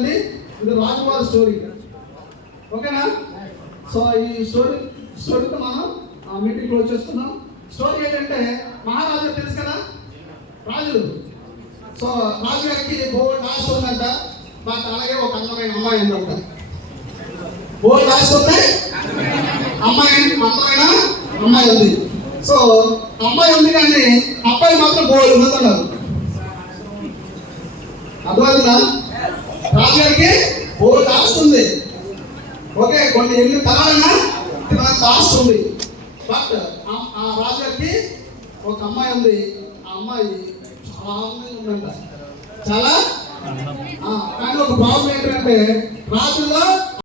కాదండి, ఇది రాజువారి స్టోరీ. ఓకేనా? సో ఈ స్టోరీతో మనం మీటింగ్ క్లోజ్ చేస్తున్నాం. స్టోరీ ఏంటంటే, మహారాజు తెలుసు కదా, రాజులు. సో రాజు గారికి బోర్డు ఆస్తి ఉందంట, బట్ అలాగే ఒక అందమైన అమ్మాయి ఉందంట. బోర్డు ఆస్తి ఉంది, అందమైన అమ్మాయి ఉంది. సో అమ్మాయి ఉంది కానీ అబ్బాయి మాత్రం బోర్డు ఉందన్నారు. అర్థమవుతుందా? రాజుగారికి బోర్డు ఆస్తి ఉంది. ఓకే, కొన్ని ఎన్ని తరాలైనా ఆస్తి ఉంది. బట్ ఆ రాజుగారికి ఒక అమ్మాయి ఉంది. ఆ అమ్మాయి చాలా ఆనందంగా ఉందంట, చాలా. కానీ ఒక ప్రాబ్లం ఏంటంటే రాజుల్లో